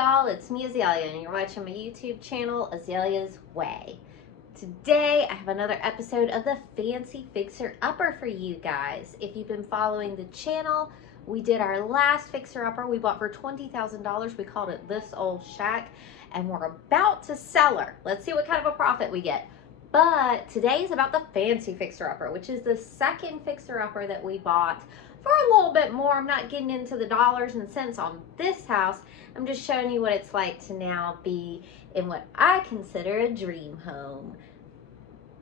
y'all, it's me Azalea and you're watching my YouTube channel, Azalea's Way. Today I have another episode of the Fancy Fixer Upper for you guys. If you've been following the channel, we did our last Fixer Upper we bought for $20,000. We called it This Old Shack and we're about to sell her. Let's see what kind of a profit we get. But today is about the Fancy Fixer Upper, which is the second Fixer Upper that we bought for a little bit more. I'm not getting into the dollars and cents on this house. I'm just showing you what it's like to now be in what I consider a dream home.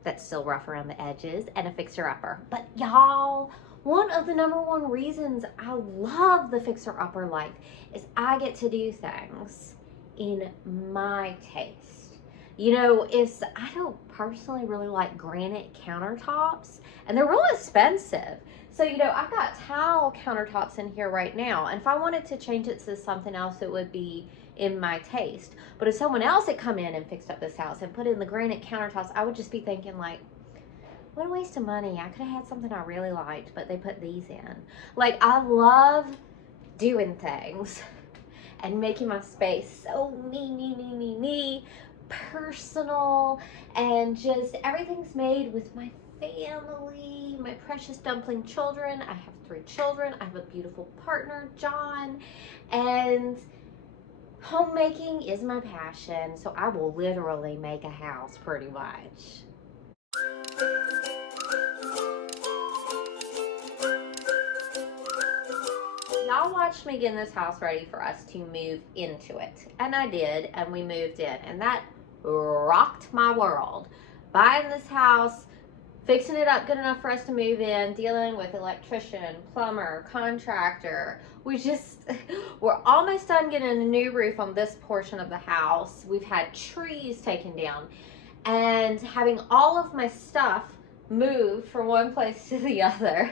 That's still rough around the edges and a fixer-upper. But y'all, one of the #1 reasons I love the fixer-upper life is I get to do things in my taste. You know, I don't personally really like granite countertops, and they're real expensive. So, you know, I've got tile countertops in here right now, and if I wanted to change it to something else, it would be in my taste. But if someone else had come in and fixed up this house and put in the granite countertops, I would just be thinking like, what a waste of money. I could have had something I really liked, but they put these in. Like, I love doing things and making my space so me, personal, and just everything's made with my family, my precious dumpling children. I have 3 children. I have a beautiful partner, John, and homemaking is my passion, so I will literally make a house pretty much. Y'all watched me getting this house ready for us to move into it, and I did, and we moved in, and that rocked my world. Buying this house, fixing it up good enough for us to move in, dealing with electrician, plumber, contractor. We're almost done getting a new roof on this portion of the house. We've had trees taken down, and having all of my stuff moved from one place to the other.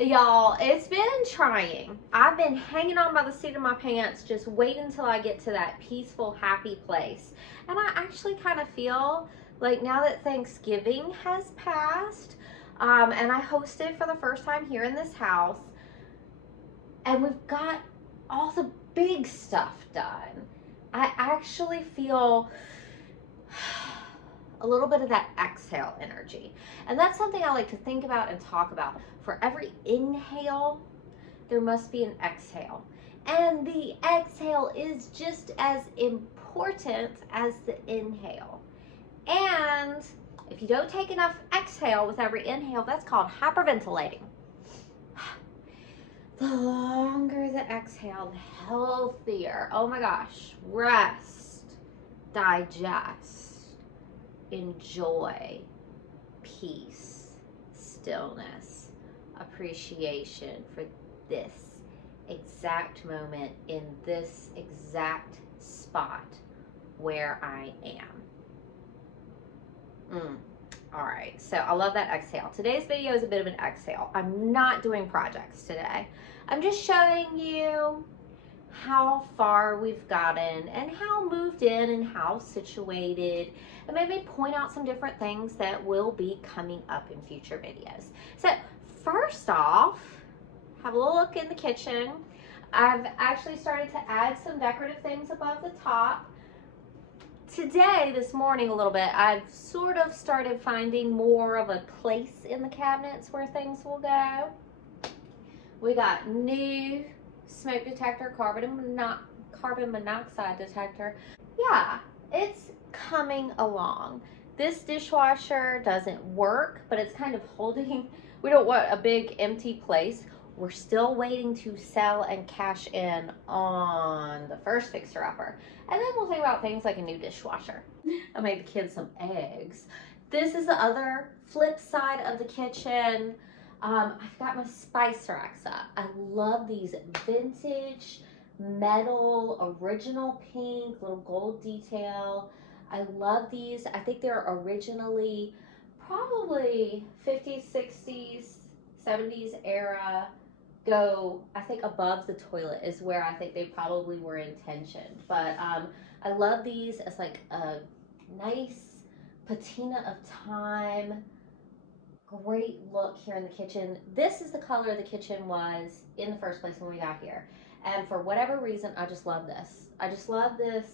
Y'all, it's been trying. I've been hanging on by the seat of my pants, just waiting until I get to that peaceful, happy place. And I actually kind of feel like now that Thanksgiving has passed, and I hosted for the first time here in this house, and we've got all the big stuff done, I actually feel a little bit of that exhale energy. And that's something I like to think about and talk about. For every inhale, there must be an exhale. And the exhale is just as important as the inhale. And if you don't take enough exhale with every inhale, that's called hyperventilating. The longer the exhale, the healthier. Oh my gosh. Rest, digest, enjoy, peace, stillness, appreciation for this exact moment in this exact spot where I am. All right, so I love that exhale. Today's video is a bit of an exhale. I'm not doing projects today. I'm just showing you how far we've gotten and how moved in and how situated, and maybe point out some different things that will be coming up in future videos. So first off, have a little look in the kitchen. I've actually started to add some decorative things above the top. Today, this morning a little bit, I've sort of started finding more of a place in the cabinets where things will go. We got new smoke detector, carbon monoxide detector. Yeah, it's coming along. This dishwasher doesn't work, but it's kind of holding, we don't want a big empty place. We're still waiting to sell and cash in on the first fixer-upper. And then we'll think about things like a new dishwasher. I made the kids some eggs. This is the other flip side of the kitchen. I've got my spice racks up. I love these vintage metal, original pink, little gold detail. I love these. I think they're originally probably 50s, 60s, 70s era. I think above the toilet is where I think they probably were intentioned. But I love these as like a nice patina of time. Great look here in the kitchen. This is the color the kitchen was in the first place when we got here. And for whatever reason, I just love this. I just love this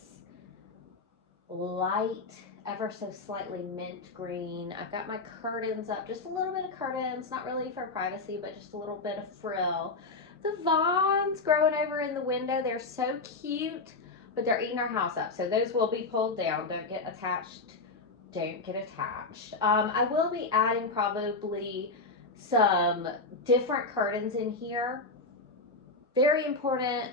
light, ever so slightly mint green. I've got my curtains up, just a little bit of curtains, not really for privacy, but just a little bit of frill. The vines growing over in the window, they're so cute, but they're eating our house up. So those will be pulled down. Don't get attached. Don't get attached. I will be adding probably some different curtains in here. Very important.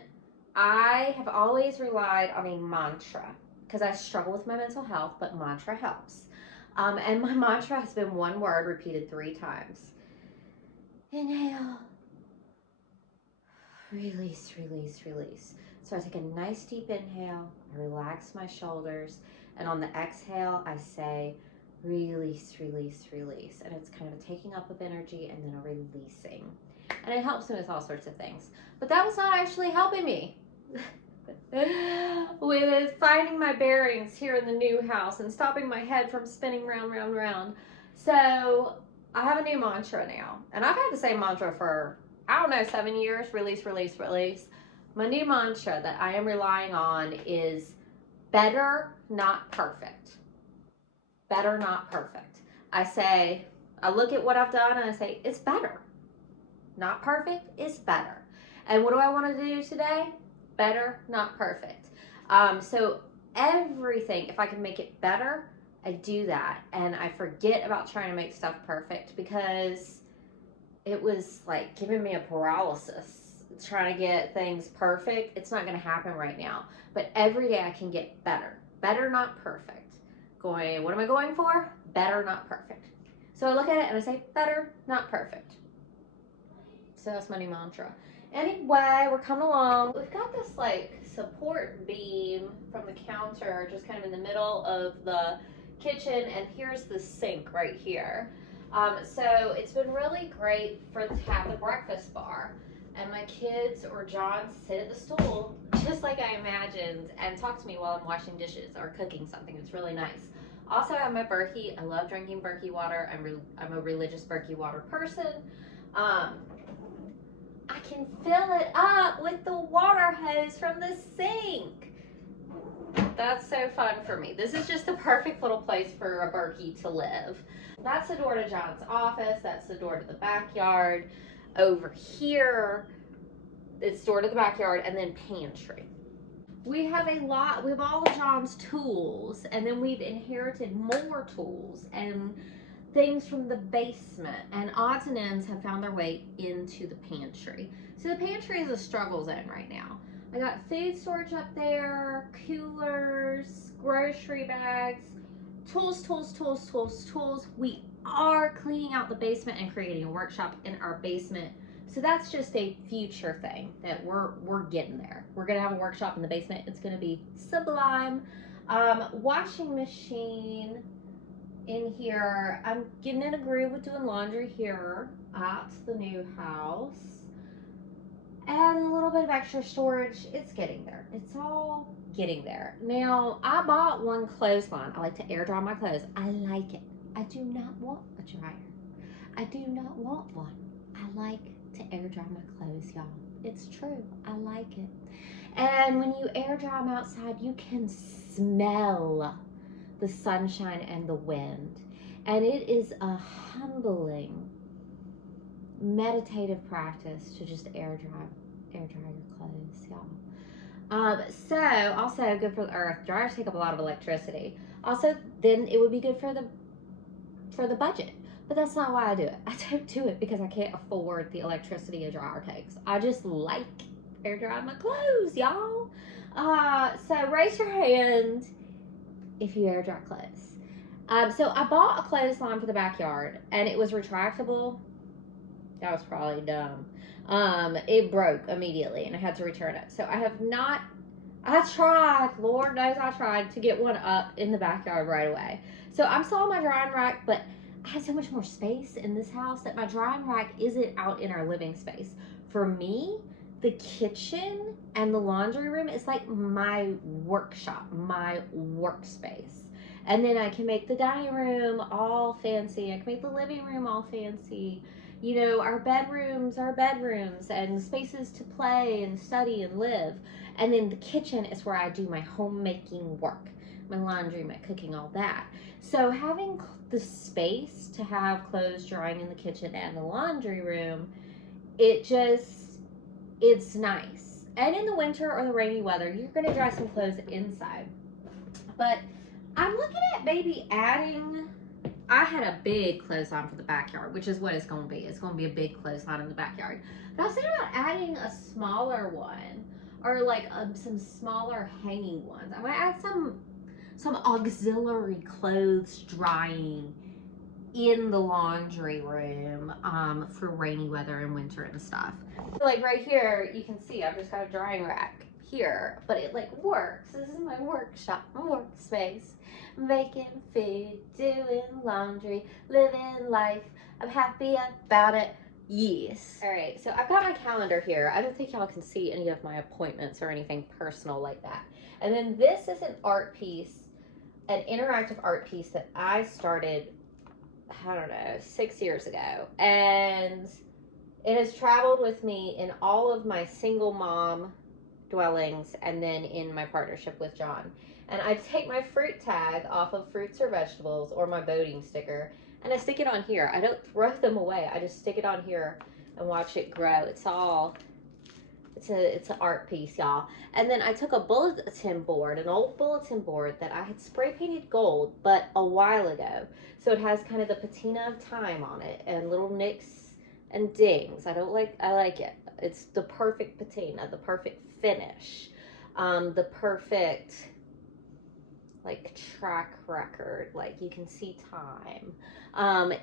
I have always relied on a mantra because I struggle with my mental health, but mantra helps. And my mantra has been one word repeated 3 times. Inhale. Release, release, release. So I take a nice deep inhale, I relax my shoulders, and on the exhale, I say, release, release, release. And it's kind of a taking up of energy and then a releasing. And it helps me with all sorts of things. But that was not actually helping me with finding my bearings here in the new house and stopping my head from spinning round, round, round. So I have a new mantra now. And I've had the same mantra for, I don't know, 7 years. Release, release, release. My new mantra that I am relying on is better, not perfect. Better, not perfect. I look at what I've done and I say, it's better. Not perfect, it's better. And what do I want to do today? Better, not perfect. So everything, if I can make it better, I do that. And I forget about trying to make stuff perfect because it was like giving me a paralysis trying to get things perfect. It's not going to happen right now. But every day I can get better. Better, not perfect. What am I going for? Better, not perfect. So I look at it and I say, better, not perfect. So that's my new mantra. Anyway, we're coming along. We've got this like support beam from the counter just kind of in the middle of the kitchen, and here's the sink right here. So it's been really great to have the breakfast bar. And my kids or John sit at the stool, just like I imagined, and talk to me while I'm washing dishes or cooking something. It's really nice. Also, I have my Berkey. I love drinking Berkey water. I'm a religious Berkey water person. I can fill it up with the water hose from the sink. That's so fun for me. This is just the perfect little place for a Berkey to live. That's the door to John's office. That's the door to the backyard. Over here, it's door to the backyard, and then pantry. We have all of John's tools, and then we've inherited more tools and things from the basement, and odds and ends have found their way into the pantry. So the pantry is a struggle zone right now. I got food storage up there, coolers, grocery bags, tools. We are cleaning out the basement and creating a workshop in our basement. So that's just a future thing that we're getting there. We're gonna have a workshop in the basement. It's gonna be sublime. Washing machine in here. I'm getting in a groove with doing laundry here at the new house. And a little bit of extra storage. It's getting there. It's all getting there. Now, I bought one clothesline. I like to air dry my clothes. I like it. I do not want a dryer. I do not want one. I like to air dry my clothes, y'all. It's true. I like it. And when you air dry them outside, you can smell the sunshine and the wind. And it is a humbling, meditative practice to just air dry your clothes, y'all. So also good for the earth. Dryers take up a lot of electricity. Also, then it would be good for the budget. But that's not why I do it. I don't do it because I can't afford the electricity a dryer takes. I just like air drying my clothes, y'all. So raise your hand if you air dry clothes. So I bought a clothesline for the backyard, and it was retractable. That was probably dumb. It broke immediately, and I had to return it. So I tried, Lord knows I tried to get one up in the backyard right away. So I'm still on my drying rack, but I have so much more space in this house that my drying rack isn't out in our living space. For me, the kitchen and the laundry room is like my workshop, my workspace. And then I can make the dining room all fancy. I can make the living room all fancy. You know, our bedrooms are bedrooms and spaces to play and study and live. And then the kitchen is where I do my homemaking work, my laundry, my cooking, all that. So having the space to have clothes drying in the kitchen and the laundry room, it's nice. And in the winter or the rainy weather, you're gonna dry some clothes inside. But I'm looking at maybe adding, I had a big clothesline for the backyard, which is what it's gonna be. It's gonna be a big clothesline in the backyard. But I was thinking about adding a smaller one, or like some smaller hanging ones. I might add some auxiliary clothes drying in the laundry room for rainy weather and winter and stuff. Like right here, you can see I've just got a drying rack here, but it like works. This is my workshop, my workspace. Making food, doing laundry, living life. I'm happy about it. Yes. All right, so I've got my calendar here. I don't think y'all can see any of my appointments or anything personal like that. And then this is an art piece, an interactive art piece that I started, I don't know, 6 years ago. And it has traveled with me in all of my single mom dwellings and then in my partnership with John. And I take my fruit tag off of fruits or vegetables or my boating sticker and I stick it on here. I don't throw them away. I just stick it on here and watch it grow. It's an art piece, y'all. And then I took a bulletin board, an old bulletin board that I had spray painted gold, but a while ago. So it has kind of the patina of time on it and little nicks and dings. I like it. It's the perfect patina, the perfect finish, the perfect like track record, like you can see time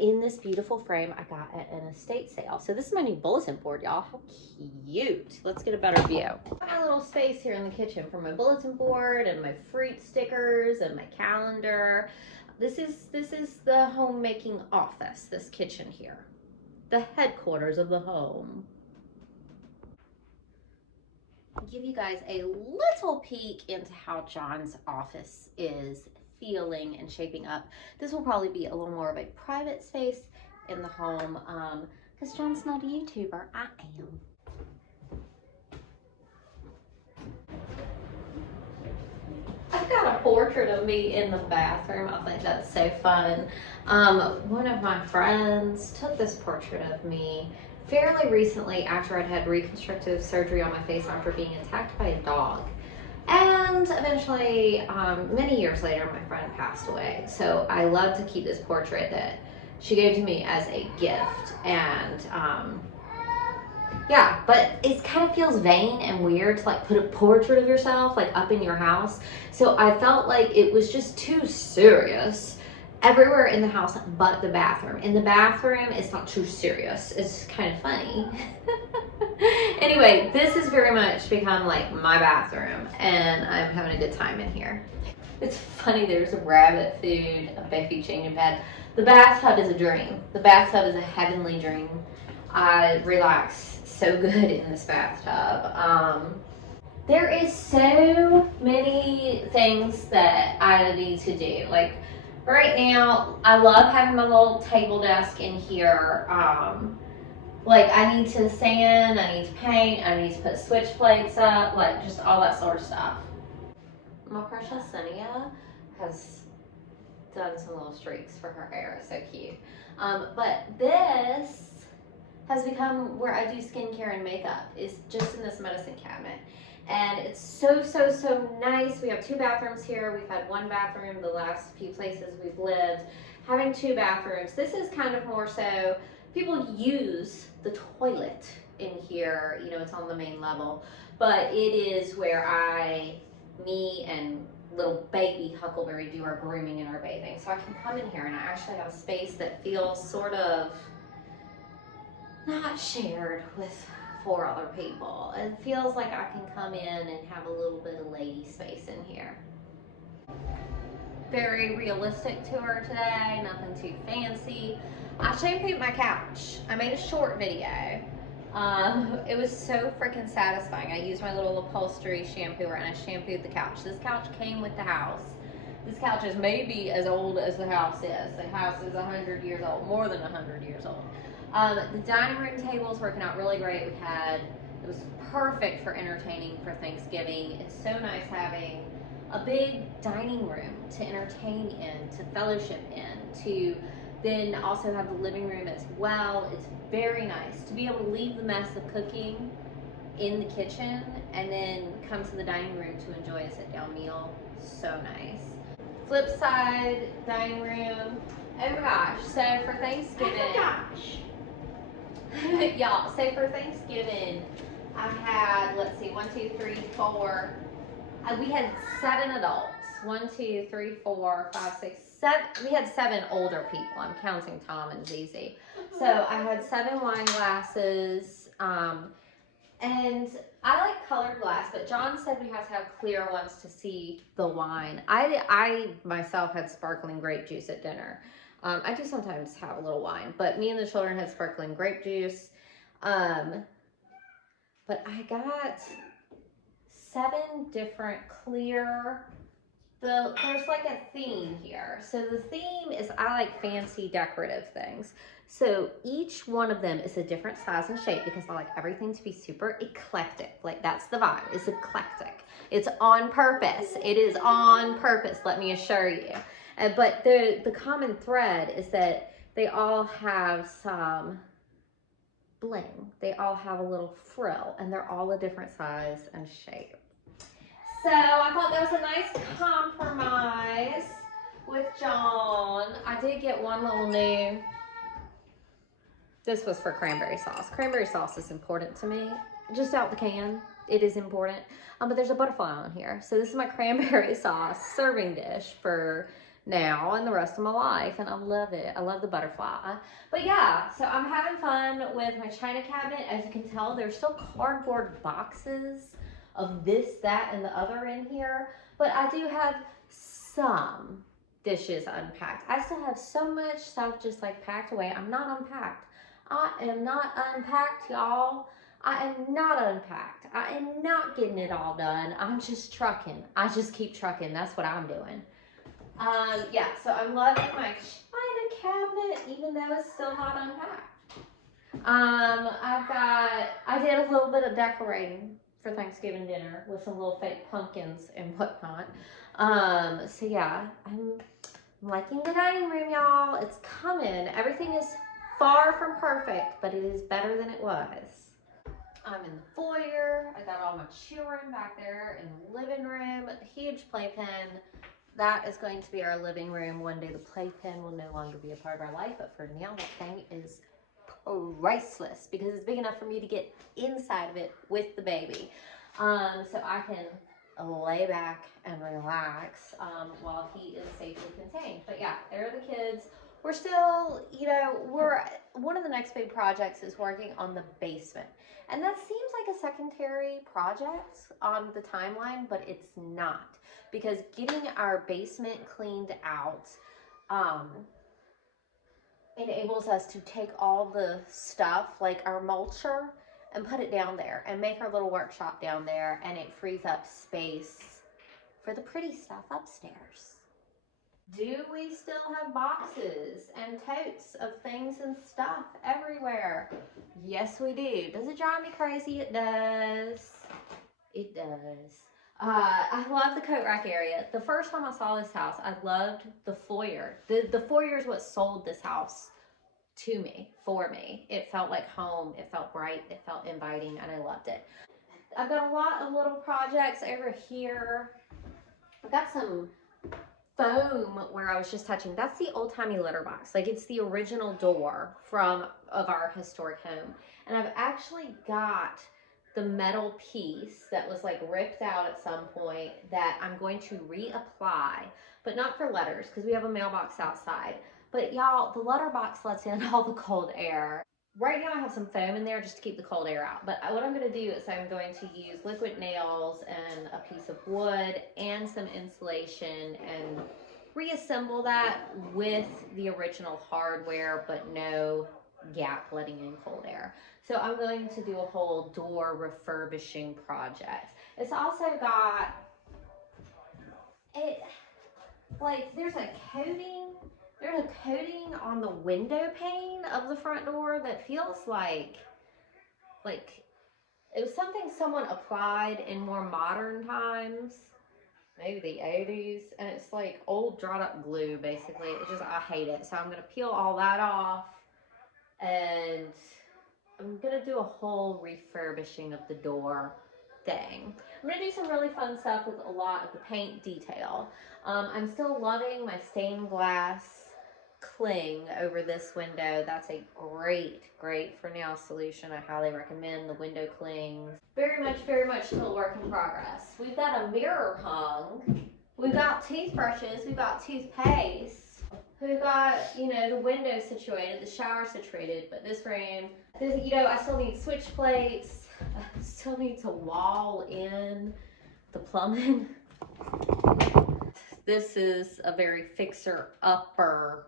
in this beautiful frame I got at an estate sale. So this is my new bulletin board, y'all. How cute. Let's get a better view. I've got my little space here in the kitchen for my bulletin board and my fruit stickers and my calendar. This is the homemaking office, this kitchen here, the headquarters of the home. Give you guys a little peek into how John's office is feeling and shaping up. This will probably be a little more of a private space in the home because John's not a YouTuber. I am. I've got a portrait of me in the bathroom. I think that's so fun. One of my friends took this portrait of me fairly recently after I'd had reconstructive surgery on my face after being attacked by a dog. And eventually, many years later, my friend passed away. So I love to keep this portrait that she gave to me as a gift. And yeah, but it kind of feels vain and weird to like put a portrait of yourself like up in your house. So I felt like it was just too serious everywhere in the house but the bathroom. In the bathroom, it's not too serious. It's kind of funny. Anyway, this has very much become like my bathroom and I'm having a good time in here. It's funny, there's a rabbit food, a baby changing pad. The bathtub is a dream. The bathtub is a heavenly dream. I relax so good in this bathtub. There is so many things that I need to do. Like right now, I love having my little table desk in here. Like I need to sand, I need to paint, I need to put switch plates up, like just all that sort of stuff. My precious Sonia has done some little streaks for her hair. It's so cute. But this has become where I do skincare and makeup, is just in this medicine cabinet. And it's so, so, so nice. We have 2 bathrooms here. We've had 1 bathroom the last few places we've lived. Having 2 bathrooms. This is kind of more so, people use the toilet in here. You know, it's on the main level. But it is where me and little baby Huckleberry do our grooming and our bathing. So I can come in here and I actually have a space that feels sort of not shared with 4 other people. It feels like I can come in and have a little bit of lady space in here. Very realistic tour today, nothing too fancy. I shampooed my couch. I made a short video. It was so freaking satisfying. I used my little upholstery shampooer and I shampooed the couch. This couch came with the house. This couch is maybe as old as the house is. The house is 100 years old, more than 100 years old. The dining room table is working out really great. It was perfect for entertaining for Thanksgiving. It's so nice having a big dining room to entertain in, to fellowship in, to then also have the living room as well. It's very nice to be able to leave the mess of cooking in the kitchen and then come to the dining room to enjoy a sit-down meal. So nice. Flip side, dining room. Oh my gosh, so for Thanksgiving. Oh my gosh. Y'all, so for Thanksgiving, I had, let's see, 1, 2, 3, 4. We had 7 adults. 1, 2, 3, 4, 5, 6, 7. We had 7 older people. I'm counting Tom and Zizi. So I had 7 wine glasses. And I like colored glass, but John said we have to have clear ones to see the wine. I myself had sparkling grape juice at dinner. I do sometimes have a little wine, but me and the children had sparkling grape juice. But I got 7 different clear. There's like a theme here. So the theme is I like fancy decorative things. So each one of them is a different size and shape because I like everything to be super eclectic. Like that's the vibe. It's eclectic. It's on purpose. It is on purpose, let me assure you. But the common thread is that they all have some bling. They all have a little frill and they're all a different size and shape. So I thought that was a nice compromise with John. I did get one little new. This was for cranberry sauce. Cranberry sauce is important to me. Just out the can, it is important. But there's a butterfly on here. So this is my cranberry sauce serving dish for now and the rest of my life. And I love it. I love the butterfly. But yeah, so I'm having fun with my china cabinet. As you can tell, there's still cardboard boxes of this, that, and the other in here. But I do have some dishes unpacked. I still have so much stuff just like packed away. I'm not unpacked. I am not unpacked, y'all. I am not unpacked. I am not getting it all done. I'm just trucking. I just keep trucking. That's what I'm doing. Yeah, so I'm loving my china cabinet, even though it's still not unpacked. I did a little bit of decorating for Thanksgiving dinner with some little fake pumpkins and whatnot. So yeah, I'm liking the dining room, y'all. It's coming. Everything is far from perfect, but it is better than it was. I'm in the foyer. I got all my children back there in the living room. Huge playpen. That is going to be our living room. One day the playpen will no longer be a part of our life, but for now that thing is priceless because it's big enough for me to get inside of it with the baby. So I can lay back and relax while he is safely contained. But yeah, there are the kids. We're still, one of the next big projects is working on the basement. And that seems like a secondary project on the timeline, but it's not. Because getting our basement cleaned out enables us to take all the stuff, like our mulcher, and put it down there and make our little workshop down there, and it frees up space for the pretty stuff upstairs. Do we still have boxes and totes of things and stuff everywhere? Yes, we do. Does it drive me crazy? It does. It does. I love the coat rack area. The first time I saw this house, I loved the foyer. The foyer is what sold this house to me, for me. It felt like home. It felt bright. It felt inviting, and I loved it. I've got a lot of little projects over here. I've got some foam where I was just touching. That's the old-timey litter box. Like, it's the original door of our historic home. And I've actually got the metal piece that was like ripped out at some point that I'm going to reapply, but not for letters because we have a mailbox outside. But y'all, the letter box lets in all the cold air. Right now I have some foam in there just to keep the cold air out. But what I'm going to do is I'm going to use liquid nails and a piece of wood and some insulation and reassemble that with the original hardware, but no gap letting in cold air. So I'm going to do a whole door refurbishing project. It's also got there's a coating There's a coating on the window pane of the front door that feels like it was something someone applied in more modern times, maybe the 80s, and it's like old dried up glue basically. It just, I hate it. So I'm gonna peel all that off, and I'm gonna do a whole refurbishing of the door thing. I'm gonna do some really fun stuff with a lot of the paint detail. I'm still loving my stained glass cling over this window. That's a great for now solution. I highly recommend the window clings. Very much still a work in progress. We've got a mirror hung. We've got toothbrushes. We've got toothpaste. We've got, you know, the window situated, the shower situated, but this room, you know, I still need switch plates. I still need to wall in the plumbing. This is a very fixer-upper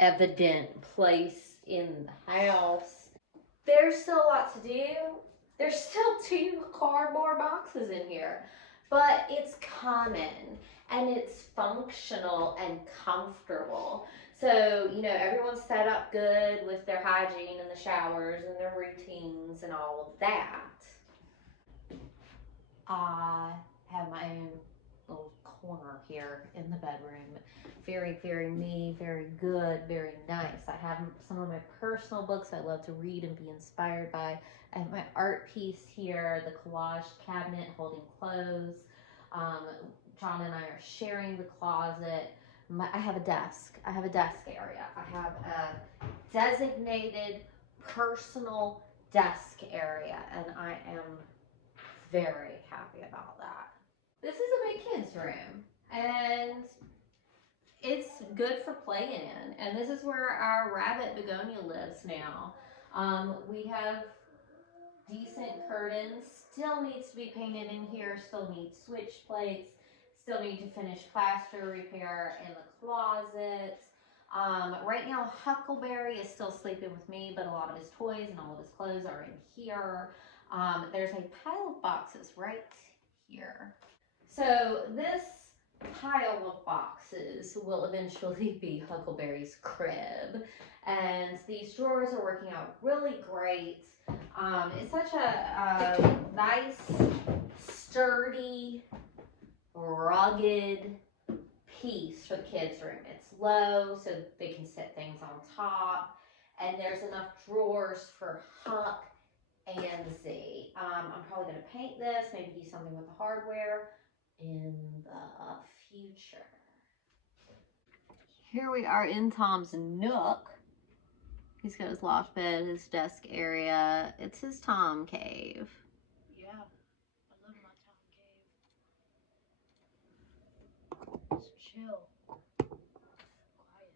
evident place in the house. There's still a lot to do. There's still 2 cardboard boxes in here, but it's common and it's functional and comfortable. So, you know, everyone's set up good with their hygiene and the showers and their routines and all of that. I have my own little corner here in the bedroom. Very me, very good, very nice. I have some of my personal books I love to read and be inspired by. I have my art piece here, the collage cabinet holding clothes. John and I are sharing the closet. I have a desk. I have a desk area. I have a designated personal desk area, and I am very happy about that. This is a big kids room, and it's good for playing in, and this is where our rabbit begonia lives now. We have decent curtains, still needs to be painted in here, still needs switch plates, still need to finish plaster repair in the closet. Right now Huckleberry is still sleeping with me, but a lot of his toys and all of his clothes are in here. There's a pile of boxes right here. So this pile of boxes will eventually be Huckleberry's crib, and these drawers are working out really great. It's such a nice, sturdy, rugged piece for the kids' room. It's low so they can sit things on top, and there's enough drawers for Huck and Z. I'm probably going to paint this, maybe do something with the hardware in the future. Here we are in Tom's nook. He's got his loft bed, his desk area. It's his Tom cave. Yeah, I love my Tom cave. It's chill. Quiet.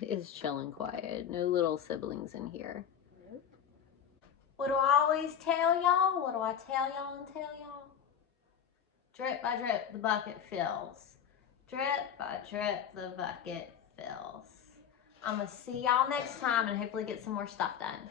It is chill and quiet. No little siblings in here. Nope. What do I always tell y'all? What do I tell y'all and tell y'all? Drip by drip, the bucket fills. Drip by drip, the bucket fills. I'm gonna see y'all next time and hopefully get some more stuff done.